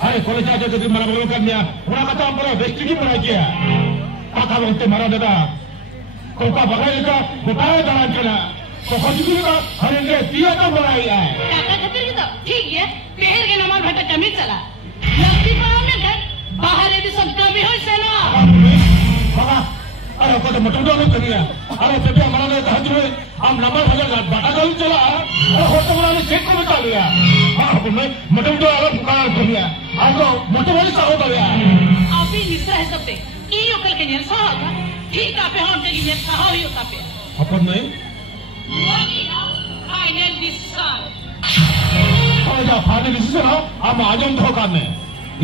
अरे कॉलेज आते तो मरा बोलो करनिया उड़ा कथा हम बोलो बेस्ट की पढ़ाई किया कथा बोलते मरा दादा कोका बगाई का बताया दाना चला तो खुशी का हरे ने पिया तो बनाई है काका खतर की तो ठीक है पेड़ के नंबर भटक कमी चला लगती पड़ा में घर बाहर ये सब कभी हो सना बाबा अरे को तो मटन दो करिया अरे पेपे हमारा ने कहा जो हम नंबर भटक बाटा गल चला और होटल वाला ने चेक को बता लिया हां मैं मटन दो अगर पुकार करिया आपको मोटे वाली साहो गया अभी निश्चय है सब पे ई ओकल के नियर साहो था ठीक आपे हम के नियर साहो ही होता पे अपन नहीं फाइनल डिसीजन और जा फाइनल डिसीजन हो हम आजम धोखा में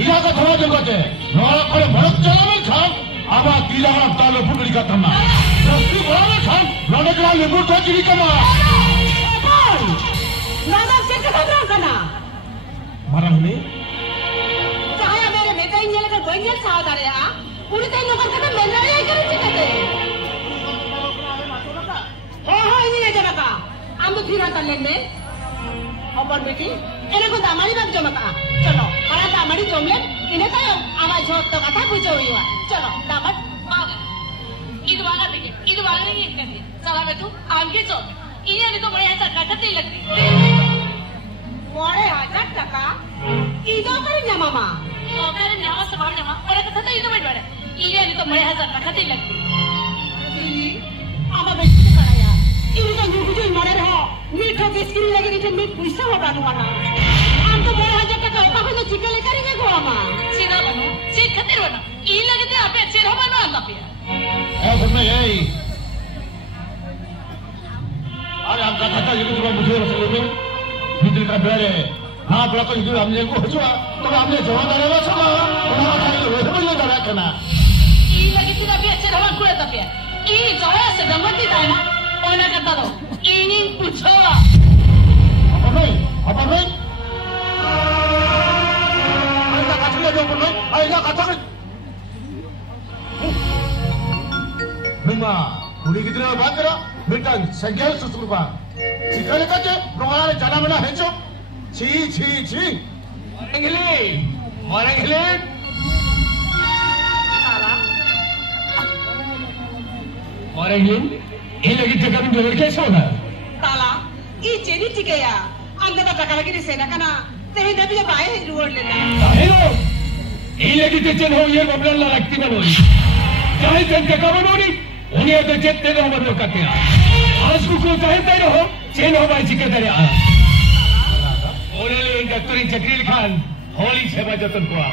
इरा का थोड़ा जगह है नोरा करे भड़क चला में खान आबा कीला तालो पुगड़ी का तमा रस्ती बड़ा में खान नोने का लेबू तो चिड़ी कमा नाना से कदम करना मरम ने चाहे मेरे बेटा इंजन का कोई नहीं साथ आ रहा पूरी तरह नौकर का मेरा ही करे चिकते हो ini aja maka ambo thira talende अपन बेटी एने को दामारी बाप जमा का चलो हरा दामारी जमले इने का आवाज हो तो कथा पूछो हुआ चलो दामाद बागा इद वाला नहीं कर दिया चला बे तू आगे चल इने ने तो बड़े हजार का कथई लगती बड़े हजार टका इदो करे ना मामा ओ करे ना सवाल ना और कथा तो इदो बैठ बड़े इने ने तो बड़े हजार का कथई लगती आमा बेटी कराया इने तो नुकुजे मरे रहो मीठो बिस्किट लगे नीचे मीठ पैसा होगा नुआना हम तो बड़े हजार टका का होने चिकन ले करेंगे गोमा सीधा बनो सीध खतिर बनो ई लगते आपे अच्छे रहो बनो आंदा पे ए सुनने यही अरे हम कथा था ये तो मुझे रसले में मित्र का बेरे हां बड़ा को इधर हमने को हुआ तो हमने जवाब दे रहा सब उन्होंने कहा वो समझ ले रहा था ना ई लगते आपे अच्छे रहो कुड़े तपे ई जरा से गमती था ना ओना करता दो इनी पूछो अपन नहीं आइला कथा ले जो अपन आइला कथा Memang, kulit kita nak baca, mereka senggel susurupa. Jika mereka je, orang jalan mana hencok, ci. Orang England. salah. Orang England, ini lagi jaga ni berapa kes mana? salah. Ini jadi tiga ya. Anda tak cakap lagi di sana karena teh dah bisa bayar luar lena. Hello, ini lagi jaga ho, ये bubbler ला रखती ना बोली. चाहे जन जगह बनोनी, उन्हें तो चेत्ते ना बदलो करते हैं. आज को चाहे तेरे हो, चेन हो भाई चिके तेरे आ. उन्हें डॉक्टरी चक्रील खान, होली सेवा जतन को आ.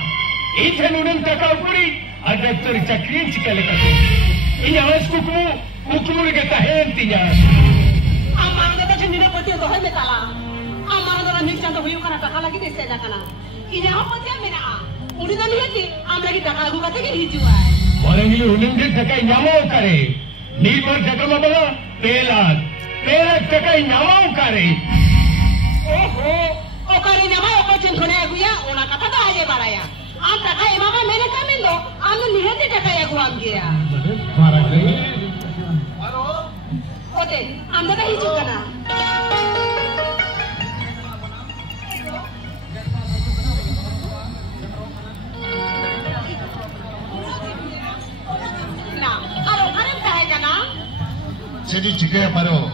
इधर उन्हें टका पूरी, और डॉक्टरी चक्रील चिके लेकर. इन आज को कुकुर के तहें तिया. Amang kita sendiri pasti itu hal metala. Amang orang ni cantik huyu karena takkan lagi desa dah kana. Ini apa dia mena? Udah dah lihat ni, amang lagi takkan lagu kata ke hijau. orang ini unem dia jaga nyamau kare. Ni ber jaga mana? Pelat jaga nyamau kare. Oh kari nama aku cengkone aku ya, orang kata dah aja baraya. Am takkan emang mana kami lo, am tu lihat ni takkan aku amgia. Marah lagi. Oke, anda dah hijau kana. Nah, kalau kalian dah kana, jadi jika paro,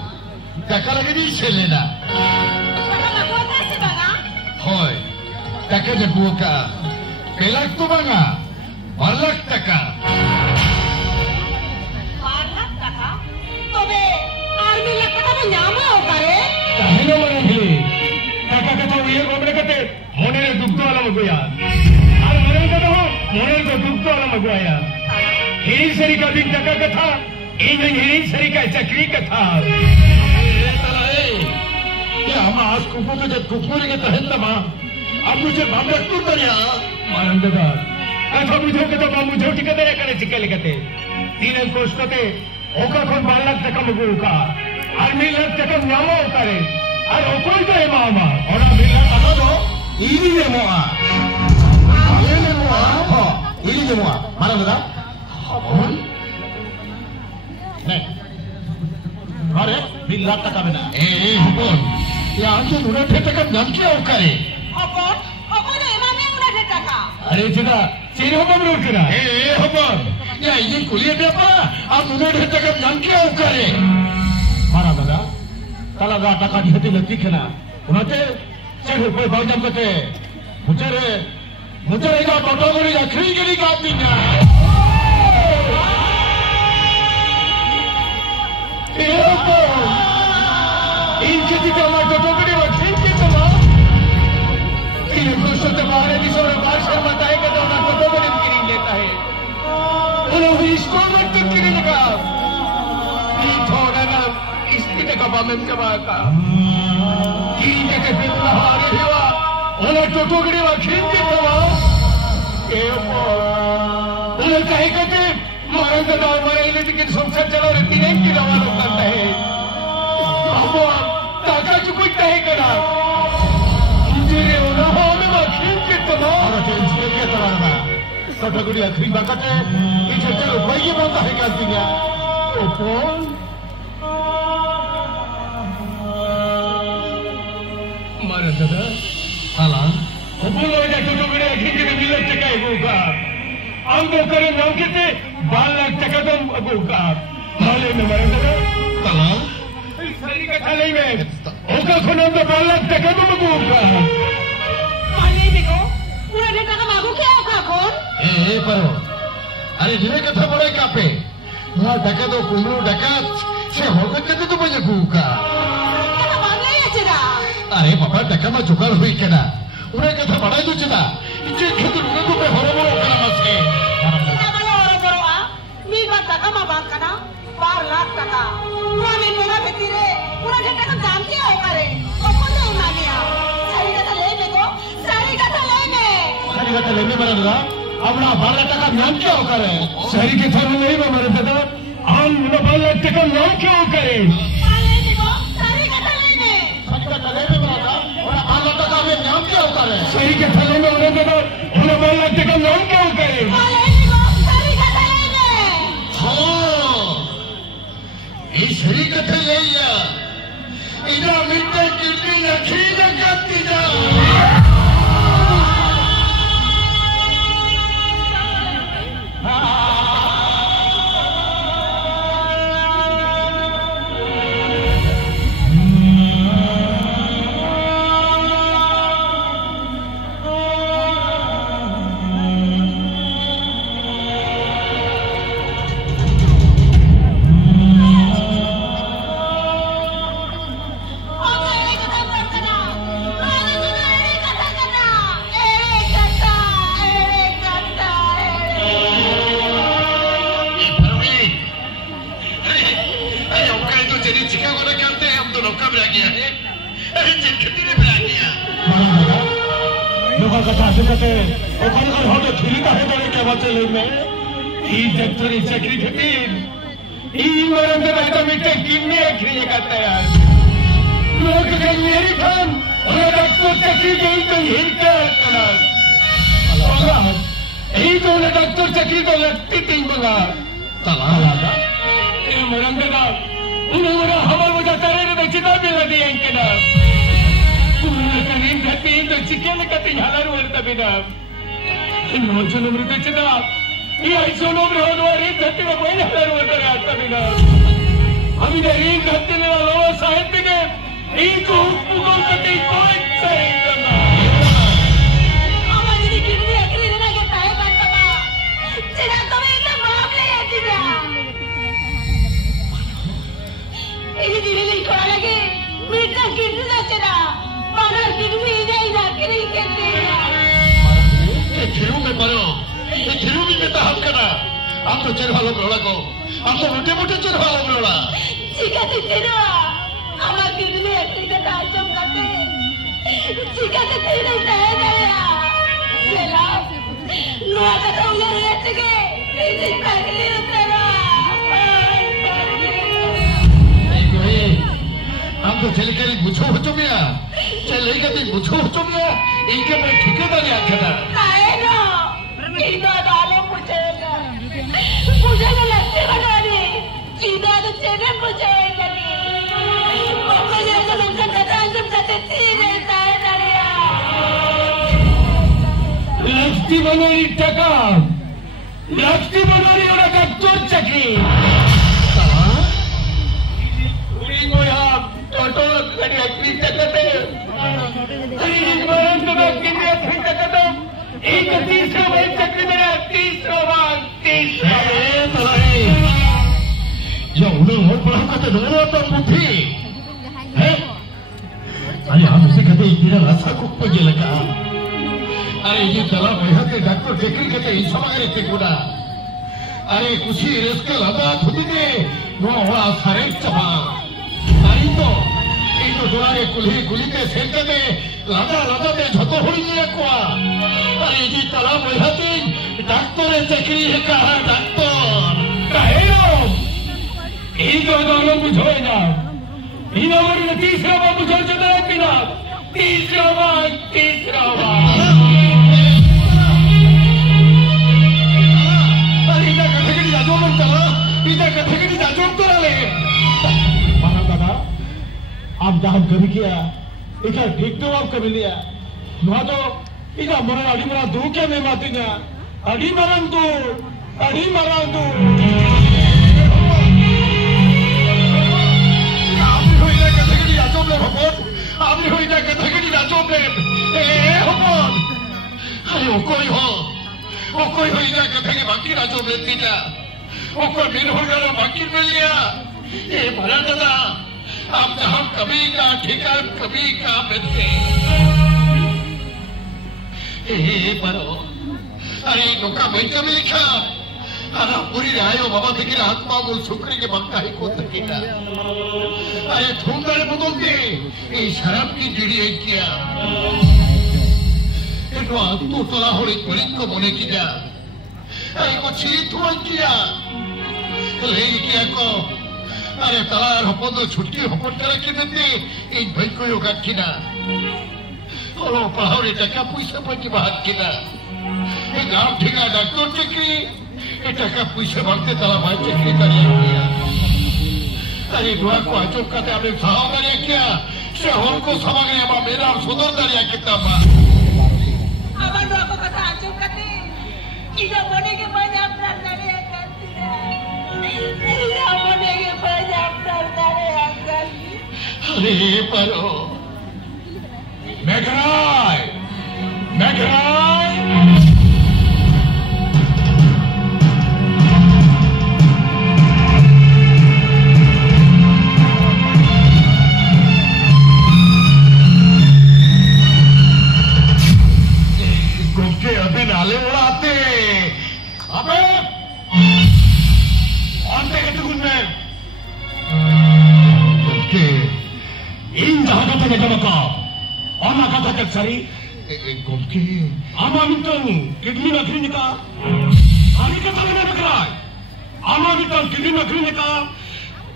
takkan lagi di selena. takkan aku akan sebana. Hoi, takkan jebuka. Pelak tu banga, balak taka. Balak taka? Tobe, army le kata tu nyama okare? Tahino mana hili? Taka kata uyer gomre kate, mone le dukto alam aguya. Ar mone kata ho, mone le dukto alam aguya. Hiri seri ka din taka kata, ini hiri seri ka chakri kata. आज कुपो तो जब कुपुरी के तहत तमा अब मुझे मामला क्यों करिया मानंददार कथा मुझे के तो मुझे टिकते रे करे चिके लिखते 3 कोष कते ओका कोन 12 लाख टका मगु का और 1 लाख टका नामो करे और ओकोई तो मामा और 1 लाख अनो दो इली ने मोआ ये ने मोआ हो इली ने मोआ मानंददार हबन नहीं अरे 1 लाख टका में ना हबन या आंसू उड़ा ठेका का नाम क्या करे হবন হবন এমামে উনাঠে টাকা अरे चिदा चीन हबन रोड करा हबन या ये कुलिए बेपा आप उड़ा ठेका का नाम क्या करे मारा दादा तला दा टका दिहती लती खना उनाते चढ़ कोई बाउजम कते मुझे इधर टोटो गरी रखरी गरी कापी ना इनके जितना मार टोटो गरी रखरी की तमा इन्हें खुशो तुम्हारे विषय भाषा बताएगा तो ना टोटो गरी किरी लेता है उन्हें इसको मत किरी लगा ये थोड़ा ना इसकी टका बामें कमाता किरी के बिल्ला आगे हुआ उन्हें टोटो गरी रखरी की तमा उन्हें कहे कहते मारे तो दाव मारे इन्हें टिकट संसार चला रहती नहीं कि रवाना करता है अब ताका चुकुट नहीं करा जिरे उन्हें हमें मखीन के तमाम टेंशन के तरह ना कटगुड़ी आखिरी बात है इसे चलो भाई ये बात है क्या दुनिया ओपन मारे दादा हाला ओपन लोग जाके कटगुड़ी आखिरी के मिलत टका होगा हम तो करें नाम कितने 12 लाख टका तो होगा माले में मारे दादा हाला सही कथा नहीं में ओका खुना तो 12 लाख टका तो होगा माने देखो उनाठे টাকা মাগো কে ওকা কোন परो अरे जिने कथा बड़े कापे ना टका तो कुमरू टका से होगा कितने तो बजे होगा টাকা বাংলাই আছে না अरे बाबा टका में जुगाड़ हुई केना उन्हें कथा बड़ा जो चिदा इचे खेतु उन्हें को पे हरबरो करा मसे চিনা বলো হরবরো মিবা টাকা মা বাংকানা 12 লাখ টাকা আমি মেলা ভেতিরে উনাঠে টাকা দাম কি করে ওপনে উনানিয়া সারি কথা লেবে গো সারি কথা লেবে सारी कथा लेने वाला ना अपना 12 लाख टका नाम क्या करे सारी के थाने नहीं मारे दादा हम 12 लाख टका नाम क्यों करे माने देखो सारी কথা লেবে सारी कथा लेने वाला और 12 लाख टका में नाम क्या करे सही के थाने में उन्हें दादा 12 लाख टका नाम क्यों करे माने देखो सारी কথা লেবে हाँ ये सही कथा ले या इधर मिलते कितनी नखी लगती जा चाकरी थकीन किन्ने क्रिया करता है लोग मेरी फन डॉक्टर चक्री गई तो यही क्या यही तो डॉक्टर चक्री तो लगती थी बोला तला मरंगदा उन्होंने हमारे मुझे तरह चिता मिला दी इनके नाम करीन घटी तो चिकन कती हजार वर्ता बिना नोचन मृत चिता ये ऐसो लोग होनवारी धरती में कोई हजार वर्ता आता बिना अभी नरीन धरती में लोग साहित्य के इनको हुकुम कती कोई सही करना हमारी भी कितनी अकली ना के ताए करता बा चिरा तुम्हें इतना मामले आती बा इसी दिन नहीं करा लगे मीठा कितनी ना चिरा मगर कितनी नहीं ना कितनी कितनी ये खिरू में मरो ये खिरू भी में ताहम करना आप तो चरवालों को लड़को आप तो मोटे मोटे चरवालों को लड़ा चिका चिरा हमारी कितनी अकली का ताजम करते Chica te tiene idea. Bela. No hagas una leche que. Ini pagi utara. हम तो चले के मुझे हो चुकिया चले के तो मुझे हो चुकिया इनके पर ठेकेदारी आखेदा काहे ना इधर डालो पूछेगा लगते बनाने सीधा तो चेहरे पूछेगा नहीं मम्मी ने तो उनका कथा तुम कहते थी रहता है दरिया लक्ष्मी बनाई टका लक्ष्मी बनाई और का चोर चकी टोटो कड़ी अक्री तकते अरे इस बार तो कितने अक्री तकते एक तीसरा भाई चक्री मेरा तीसरा या उन्हें और पढ़ा करते दोनों तो मुठी है अरे हम उसे कहते इतना रसा कुक पे लगा अरे ये चला भैया के डॉक्टर चक्री कहते इस समय रहते कुड़ा अरे कुछ ही रिस्क लगा खुद ने वो हुआ सारे चबा तो इनको दुलारे कुली कुली के सेंटर में लादा में झको हुई नहीं रखवा अरे जी तालाब में डॉक्टर चक्री है कहा डॉक्टर कहे लो इनको दोनों बुझो ना इन और तीसरा बार बुझो चला बिना तीसरा बार अरे इधर कथकड़ी जाजो मन चला इधर कथकड़ी जाजो करा ले दादा आप जहां कभी किया इधर ठीक तो आप कभी लिया ना तो इधर मरण अड़ी मरा दू क्या नहीं माती ना अड़ी मरण तू आपने हुई ना कथकड़ी जाजो ले भगवान आपने हुई ना कथकड़ी जाजो ले भगवान अरे वो कोई हुई ना कथकड़ी बाकी जाजो ले तीजा वो कोई मेरे हो गया बाकी मिल गया ये भरा दादा आप जहां कभी का ठेका कभी का मिलते बरो अरे नौका भाई कभी लिखा अरे पूरी रायो बाबा देखिए आत्मा बोल सुकरी के बंका ही को तकीना अरे तुम मेरे बदलते ये शराब की जुड़ी है क्या इतना तू तला हो रही बड़ी को बोले की जा अरे को चीज हुआ किया ले किया को अरे तलार हपन तो छुट्टी हपन करे के देते एक भाई को योगा किना ओलो पहाड़ी टका पैसा पर की बात किना ये गांव ठेका डॉक्टर चक्री ये टका पैसा भरते तला भाई चक्री करिया अरे दुआ को आजो कहते आपने साहब दरिया किया शहर को समागे अब मेरा सुंदर दरिया कितना बा अब दुआ को कथा आजो कहते इधर बने के बाद अपना दरिया करती है अरे परो मेघराय गुमके अभी नाले उड़ाते अबे इन जहां থেকে জমকা অনা কথা কে সরি গমকে আমামিতন কিডনি নখরি কা আমি কথা না বকরায় আমামিতন কিডনি নখরি কা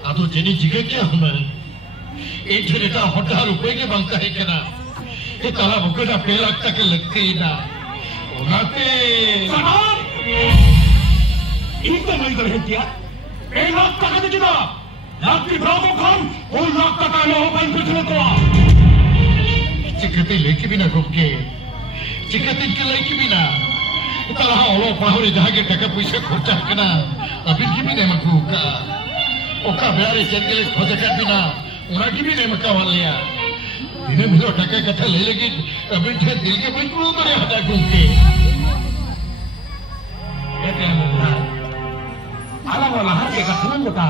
আদো জেনি জিগে কে हम এই ছেলেটা হঠাৎ রূপে के बनता है केना ये ताला भुकेटा पेला तक लगते ही ना ओनाते समान इनको नहीं कर क्या ए लाख টাকা দিতে না लाखी ब्रावो कौन और लाख टका लो भाई कुछ न को चिकते लेके भी ना घुमके चिकते के लेके भी ना तला ओलो पहाड़ी जहां के टका पैसा खर्चा करना अभी की भी नहीं मकुका ओका बेरे चंगले खोजे कर बिना उना की भी नहीं मका वालिया इन्हें मिलो टका कथा ले लेगी अभी थे दिल के बिल्कुल उतरे हटा घुमके कहते हैं मुन्ना आला वाला हर के कथा में बता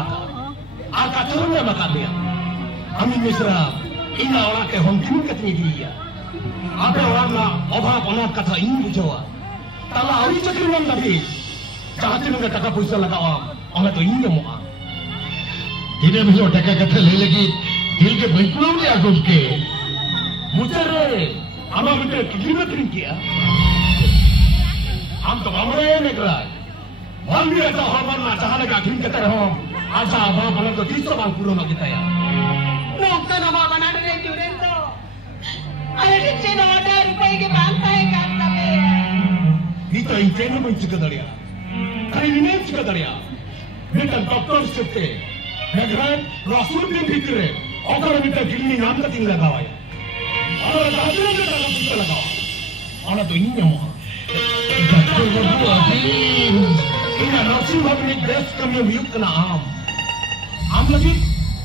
आका turunnya makanya kami misra ina orang ke hontin katanya dia ada warna obah onak kata ini bujawa tala hari cakriwan tapi jahat dengan taka puisa lagawa orang tu ini mau ini bisa taka kata le lagi दिल के बिल्कुल नहीं आगुम के मुझे Ama betul kira tinggi ya. Am tu amre negara. Mandi ada hormat macam mana kagum kita hom. Asa apa malam tu tisu bang puluh nak kita ya. Nokta nama mana ada juren tu. Ada di sini ada rupai ke bangkai kan tapi. Itu ini pun juga dari ya. Kali ini juga dari ya. Kita doktor seperti. Negara Rasul bin Fikre. Orang kita gini nama tinggal kawai. Orang tak ada kita nak tinggal kawai. Orang tu ini yang Doktor Babu Adil. Ini Rasul bin Fikre kami miut kena am lagi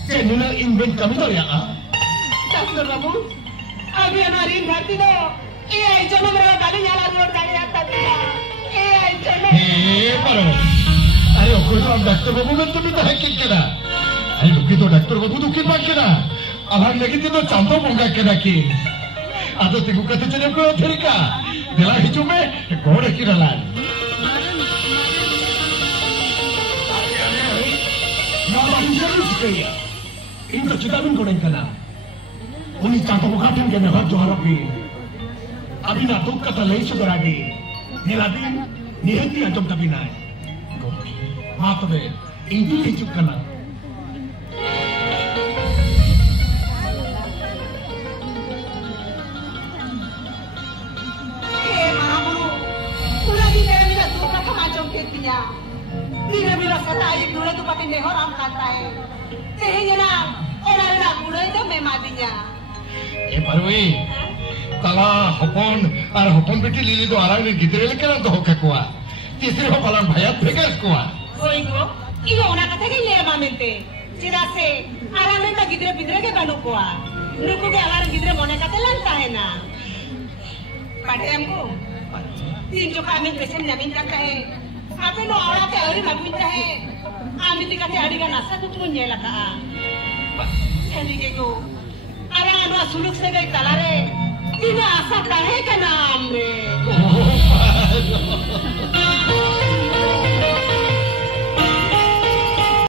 channel invent kami tu ya. Doktor Babu, abi hamarin bharti do. AI jono mera gali nyala road gali atta dia. AI jono. Paro. Ayo kudu Doktor Babu betul betul hakik kena. Ayo kita Doktor Babu tu kita kena. Alam lagi tu contoh bunga kena ki. Atau tiga kata cakap kau terika. Dia hijau me, kau dah kira lah. Nama ini sekaya. Ini cerita pun kau dah kena. Uni contoh bukan yang kena hot joharapi. Abi nak tu kata lain seberagi. Nilai ni henti antum tapi naik. Maaf be, ini hijau kena. Bila kata ayah dulu tu pakai nehor am kata tehnya nak orang nak mulai tu memadinya. Parwi, kalau hopon beti lili tu orang ni gidre lekan tu hoka kuah. Tisri hopalan bayar pegas kuah. Oigo, iyo orang kata ke lera mamente. Cira se orang ni tak gidre pidre ke kanu kuah. Nuku ke orang gidre mana kata lantai hena. Padahal aku, tinjuk kami pesen namin kata he. Apa no orang ke orang nak minta he. Kami tiga hari kan asa tu cuma nyela ka. Seli kego. Orang anu suluk segai talare. Ina asa tahe kan amne.